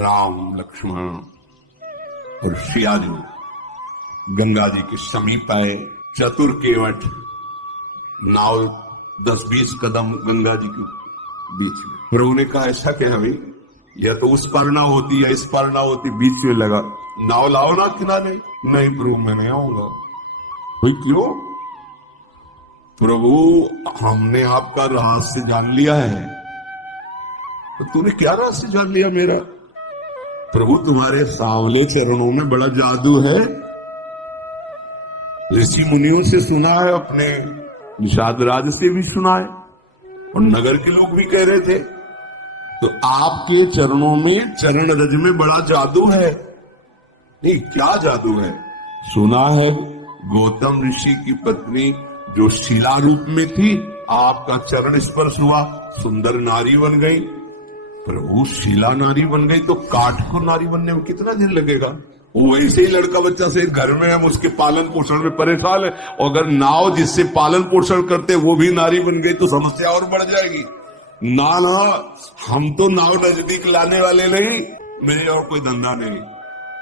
राम लक्ष्मण और सिया जी गंगा जी के समीप आए। चतुर केवट नाव 10-20 कदम गंगा जी के बीच में। प्रभु ने कहा ऐसा क्या है भाई, या तो उस पार ना होती या इस पार ना होती, बीच में लगा, नाव लाओ ना किनारे। नहीं प्रभु मैं नहीं आऊंगा। भाई क्यों? प्रभु हमने आपका रहस्य जान लिया है। तो तूने क्या रहस्य जान लिया मेरा? प्रभु तुम्हारे सांवले चरणों में बड़ा जादू है। ऋषि मुनियों से सुना है, अपने निषाद राज से भी सुना है, और नगर के लोग भी कह रहे थे। तो आपके चरणों में, चरण रज में बड़ा जादू है। नहीं क्या जादू है? सुना है गौतम ऋषि की पत्नी जो शिला रूप में थी, आपका चरण स्पर्श हुआ, सुंदर नारी बन गई। प्रभु शिला नारी बन गई तो काठ को नारी बनने में कितना दिन लगेगा? वो ऐसे ही लड़का बच्चा से घर में हम उसके पालन पोषण में परेशान है, और अगर नाव जिससे पालन पोषण करते वो भी नारी बन गई तो समस्या और बढ़ जाएगी। ना ना, हम तो नाव नजदीक लाने वाले नहीं, मेरे और कोई धंधा नहीं,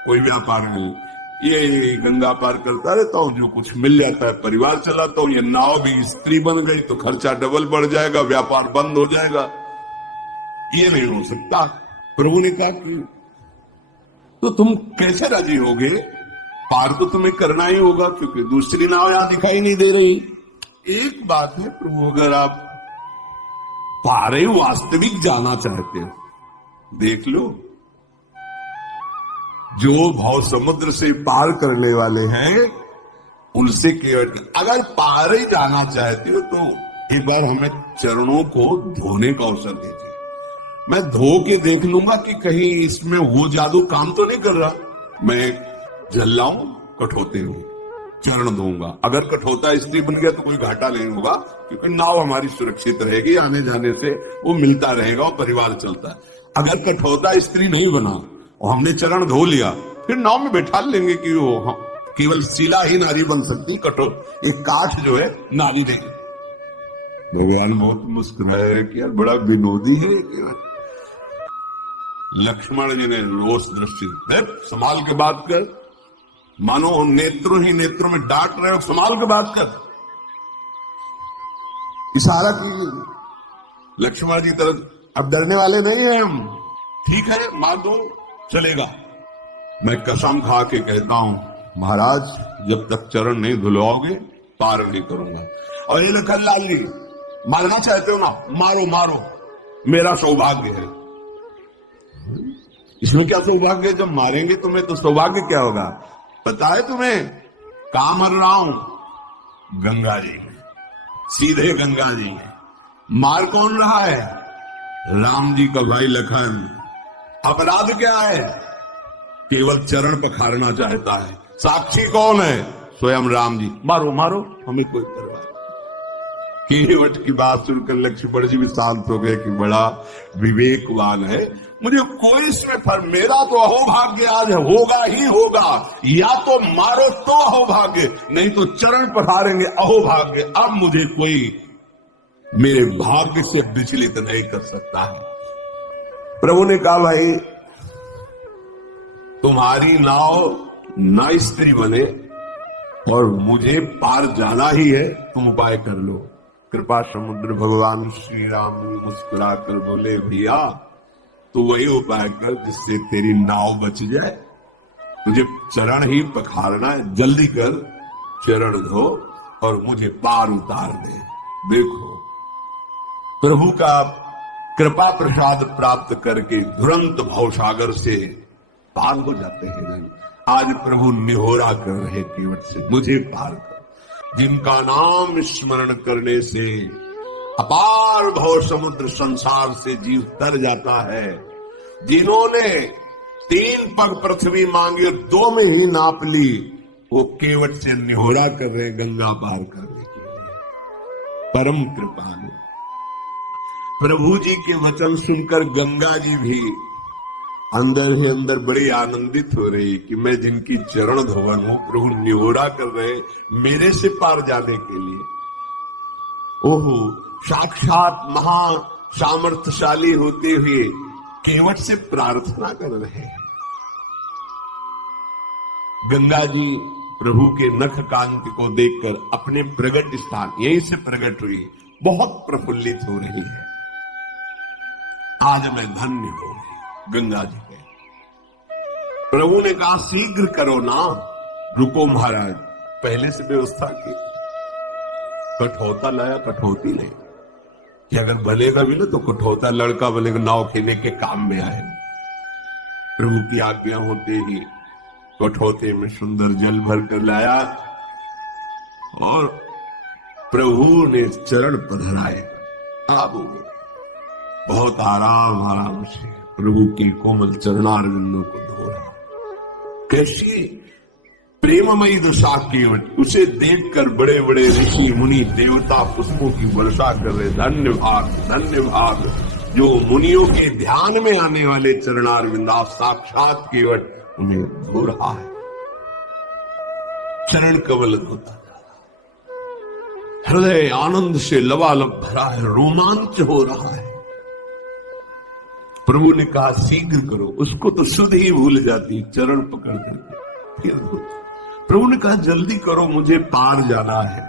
कोई व्यापार नहीं, ये गंगा पार करता रहता हूँ, जो कुछ मिल जाता है परिवार चलाता हूँ। ये नाव भी स्त्री बन गई तो खर्चा डबल बढ़ जाएगा, व्यापार बंद हो जाएगा, ये नहीं हो सकता। प्रभु ने कहा कि तो तुम कैसे राजी होगे? पार तो तुम्हें करना ही होगा, क्योंकि दूसरी नाव यहां दिखाई नहीं दे रही। एक बात है प्रभु, अगर आप पारे वास्तविक जाना चाहते हो, देख लो, जो भाव समुद्र से पार करने वाले हैं उनसे केवल, अगर पार ही जाना चाहते हो तो एक बार हमें चरणों को धोने का अवसर दीजिए। मैं धो के देख लूंगा कि कहीं इसमें वो जादू काम तो नहीं कर रहा। मैं जल लाऊं कठोते हुए, चरण दूंगा। अगर कठोता स्त्री बन गया तो कोई घाटा नहीं होगा, क्योंकि नाव हमारी सुरक्षित रहेगी, आने जाने से वो मिलता रहेगा और परिवार चलता है। अगर कठोता स्त्री नहीं बना और हमने चरण धो लिया, फिर नाव में बैठा लेंगे कि वो केवल शिला ही नारी बन सकती, कठोर एक काठ जो है नारी नहीं। भगवान बहुत मुस्कुराए कि यार बड़ा विनोदी है। लक्ष्मण जी ने रोष दृष्टि, संभाल के बात कर, मानो नेत्रों ही नेत्रों में डांट रहे हो, संभाल के बात कर। इशारा की लक्ष्मण जी तरफ, अब डरने वाले नहीं हैं हम, ठीक है मार दो चलेगा। मैं कसम खा के कहता हूं महाराज, जब तक चरण नहीं धुलवाओगे पार नहीं करूंगा। और ये लखन लाल जी, मारना चाहते हो ना, मारो मारो, मेरा सौभाग्य है। इसमें क्या सौभाग्य? जब मारेंगे तुम्हें तो सौभाग्य क्या होगा पता है तुम्हें? कहां मर रहा हूं? गंगा जी में, सीधे गंगा जी में। मार कौन रहा है? राम जी का भाई लखन। अपराध क्या है? केवल चरण पखारना चाहता है। साक्षी कौन है? स्वयं राम जी। मारो मारो, हमें कोई परवाह। केवट की बात सुनकर लक्ष्मण जी भी शांत हो गए कि बड़ा विवेकवान है, मुझे कोई इसमें फर्क, मेरा तो अहोभाग्य आज होगा ही होगा, या तो मारो तो अहोभाग्य, नहीं तो चरण पखारेंगे अहोभाग्य। अब मुझे कोई मेरे भाग्य से विचलित नहीं कर सकता है। प्रभु ने कहा भाई तुम्हारी नाव ना स्त्री बने और मुझे पार जाना ही है, तुम उपाय कर लो। कृपा समुद्र भगवान श्री राम मुस्कुरा कर बोले भैया तो वही उपाय कर जिससे तेरी नाव बच जाए। तुझे चरण ही पखारना है, जल्दी कर, चरण धो और मुझे पार उतार दे। देखो प्रभु का कृपा प्रसाद प्राप्त करके तुरंत भवसागर से पार हो जाते हैं। आज प्रभु निहोरा कर रहे केवट से, मुझे पार कर। जिनका नाम स्मरण करने से अपार भव समुद्र संसार से जीव तर जाता है, जिन्होंने 3 पग पृथ्वी मांगी और 2 में ही नाप ली, वो केवट से निहोरा कर रहे गंगा पार करने के लिए। परम कृपालु प्रभु जी के वचन सुनकर गंगा जी भी अंदर ही अंदर बड़ी आनंदित हो रही कि मैं जिनकी चरण धोवन हूं, प्रभु निहोरा कर रहे मेरे से पार जाने के लिए। ओहो, साक्षात महा सामर्थ्यशाली होते हुए केवट से प्रार्थना कर रहे हैं। गंगा जी प्रभु के नख कांति को देखकर अपने प्रगट स्थान यहीं से प्रकट हुई, बहुत प्रफुल्लित हो रही है। आज मैं धन्य हो गई गंगा जी पे। प्रभु ने कहा शीघ्र करो ना, रुको महाराज, पहले से व्यवस्था की। कठौता लाया, कठौती नहीं कि अगर बनेगा भी ना तो कठौता लड़का बनेगा, नाव खेलने के काम में आए। प्रभु की आज्ञा होते ही कठौते में सुंदर जल भर कर लाया और प्रभु ने चरण पधराए। अब बहुत आराम आराम से प्रभु की कोमल चरणारविंदों को धो रहा। कैसी प्रेममयी दशा केवट, उसे देखकर बड़े बड़े ऋषि मुनि देवता पुष्पों की वर्षा कर रहे। धन्य भाग जो मुनियों के ध्यान में आने वाले चरणारविंद, साक्षात केवट उन्हें धो रहा है। चरण कमल धोता, हृदय आनंद से लबालब भरा है, रोमांच हो रहा है। प्रभु ने कहा शीघ्र करो, उसको तो शुद्ध ही भूल जाती, चरण पकड़ करके फिर प्रभु ने कहा जल्दी करो, मुझे पार जाना है।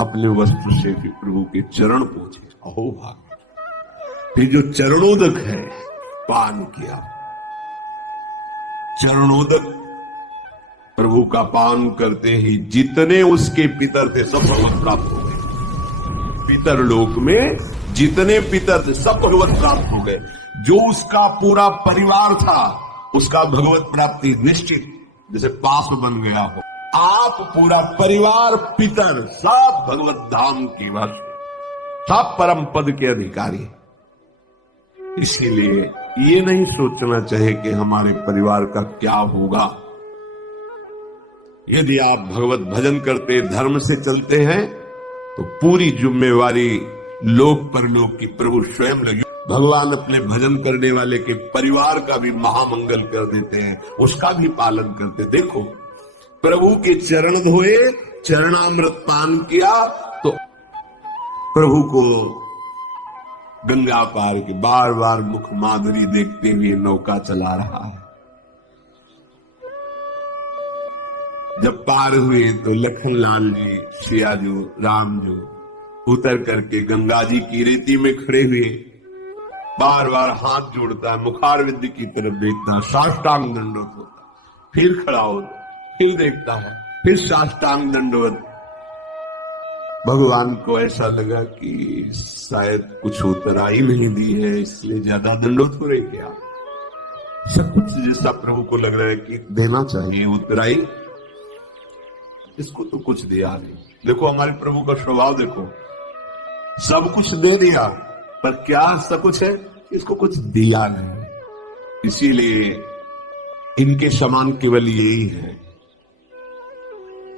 अपने वस्त्र से भी प्रभु के चरण पहुंचे। अहो भाग, फिर जो चरणोदक है पान किया। चरणोदक प्रभु का पान करते ही जितने उसके पितर थे सब भगवत प्राप्त हो गए। पितर लोक में जितने पितर थे सब भगवत प्राप्त हो गए। जो उसका पूरा परिवार था उसका भगवत प्राप्ति निश्चित, जैसे पाप बन गया हो। आप पूरा परिवार पितर सब भगवत धाम की वश, सब परम पद के अधिकारी। इसीलिए ये नहीं सोचना चाहिए कि हमारे परिवार का क्या होगा। यदि आप भगवत भजन करते, धर्म से चलते हैं तो पूरी जिम्मेवारी लोक परलोक की प्रभु स्वयं लगी। भगवान अपने भजन करने वाले के परिवार का भी महामंगल कर देते हैं, उसका भी पालन करते। देखो प्रभु के चरण धोए, चरणामृत पान किया तो प्रभु को गंगा पार के बार बार मुख माधुरी देखते हुए नौका चला रहा है। जब पार हुए तो लखनलाल जी, सियाजू, रामजू उतर करके गंगा जी की रेती में खड़े हुए बार बार हाथ जोड़ता, मुखारविंद की तरफ देखता, साष्टांग दंडवत होता, फिर खड़ा होता, फिर देखता है, फिर साष्टांग दंडवत। भगवान को ऐसा लगा कि शायद कुछ उतराई नहीं दी है, इसलिए ज्यादा दंडवत हो रही क्या। सब कुछ जैसा प्रभु को लग रहा है कि देना चाहिए उतराई, इसको तो कुछ दिया नहीं। देखो हमारे प्रभु का स्वभाव देखो, सब कुछ दे दिया पर क्या सब कुछ है, इसको कुछ दिया नहीं। इसीलिए इनके समान केवल यही है।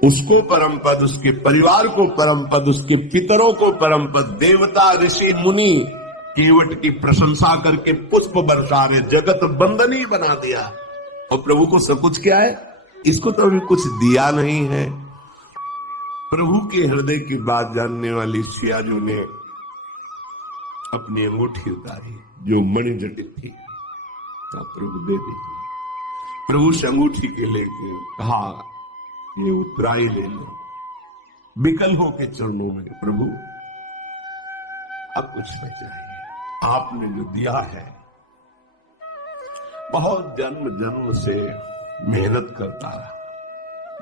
उसको परम पद, उसके परिवार को परम पद, उसके पितरों को परम पद, देवता ऋषि मुनि केवट की प्रशंसा करके पुष्प बरसा रहे, जगत बंदनी बना दिया। और प्रभु को सब कुछ क्या है, इसको तो अभी कुछ दिया नहीं है। प्रभु के हृदय की बात जानने वाली सियाजू ने अपनी अंगूठी उतारी जो मणि जटित थी, कहा प्रभु दे दीजिए। प्रभु से अंगूठी के लेके कहा ये उतराई ले लो। विकल होके चरणों में, प्रभु अब कुछ नहीं चाहिए, आपने जो दिया है। बहुत जन्म जन्म से मेहनत करता रहा,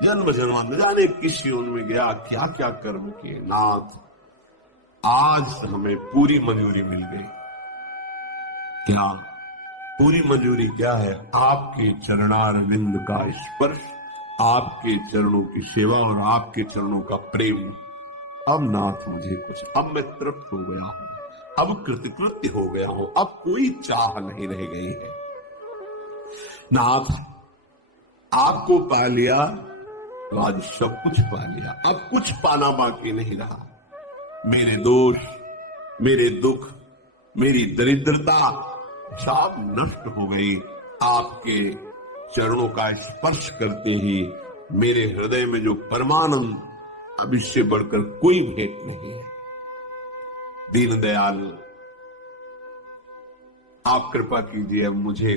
जन्म जन्म न जाने किस योनि में गया, क्या क्या कर्म किए। नाथ आज हमें पूरी मंजूरी मिल गई। क्या पूरी मंजूरी क्या है? आपके चरणारविंद का स्पर्श, आपके चरणों की सेवा और आपके चरणों का प्रेम। अब नाथ मुझे कुछ, अब मैं तृप्त हो गया हूं, अब कृतकृत्य हो गया हूं, अब कोई चाह नहीं रह गई है। नाथ आपको पा लिया तो आज सब कुछ पा लिया, अब कुछ पाना बाकी नहीं रहा। मेरे दोष, मेरे दुख, मेरी दरिद्रता सब नष्ट हो गई। आपके चरणों का स्पर्श करते ही मेरे हृदय में जो परमानंद, अब इससे बढ़कर कोई भेंट नहीं है। दीनदयाल आप कृपा कीजिए, अब मुझे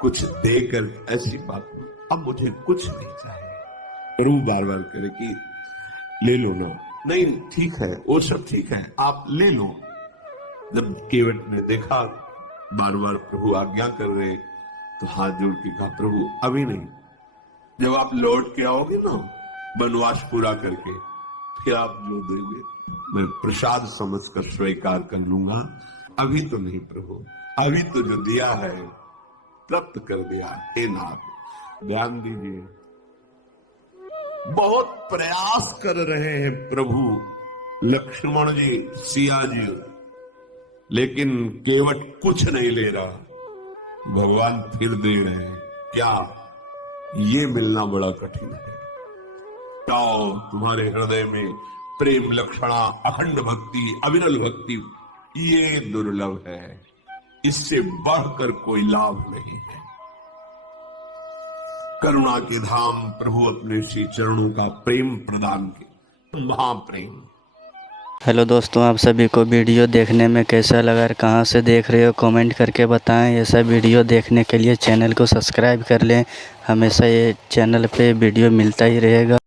कुछ देकर ऐसी बात, अब मुझे कुछ नहीं चाहिए। प्रभु बार बार करे कि ले लो ना, नहीं ठीक है, वो सब ठीक है, आप ले लो। जब केवट ने देखा बार बार प्रभु आज्ञा कर रहे, तो हाथ जोड़ के कहा, प्रभु अभी नहीं, जब आप लौट के आओगे ना वनवास पूरा करके, फिर आप जो देंगे मैं प्रसाद समझकर स्वीकार कर लूंगा। अभी तो नहीं प्रभु, अभी तो जो दिया है प्राप्त कर दिया। हे नाथ ध्यान दीजिए, बहुत प्रयास कर रहे हैं प्रभु लक्ष्मण जी, सिया जी, लेकिन केवट कुछ नहीं ले रहा। भगवान फिर दे रहे हैं। क्या ये मिलना बड़ा कठिन है। जाओ, तुम्हारे हृदय में प्रेम लक्षणा, अखंड भक्ति, अविरल भक्ति, ये दुर्लभ है, इससे बढ़कर कोई लाभ नहीं है। करुणा के धाम प्रभु अपने श्री चरणों का प्रेम प्रदान के महाप्रेम। हेलो दोस्तों, आप सभी को वीडियो देखने में कैसा लगा, कहाँ से देख रहे हो कमेंट करके बताएं। ऐसा वीडियो देखने के लिए चैनल को सब्सक्राइब कर लें, हमेशा ये चैनल पे वीडियो मिलता ही रहेगा।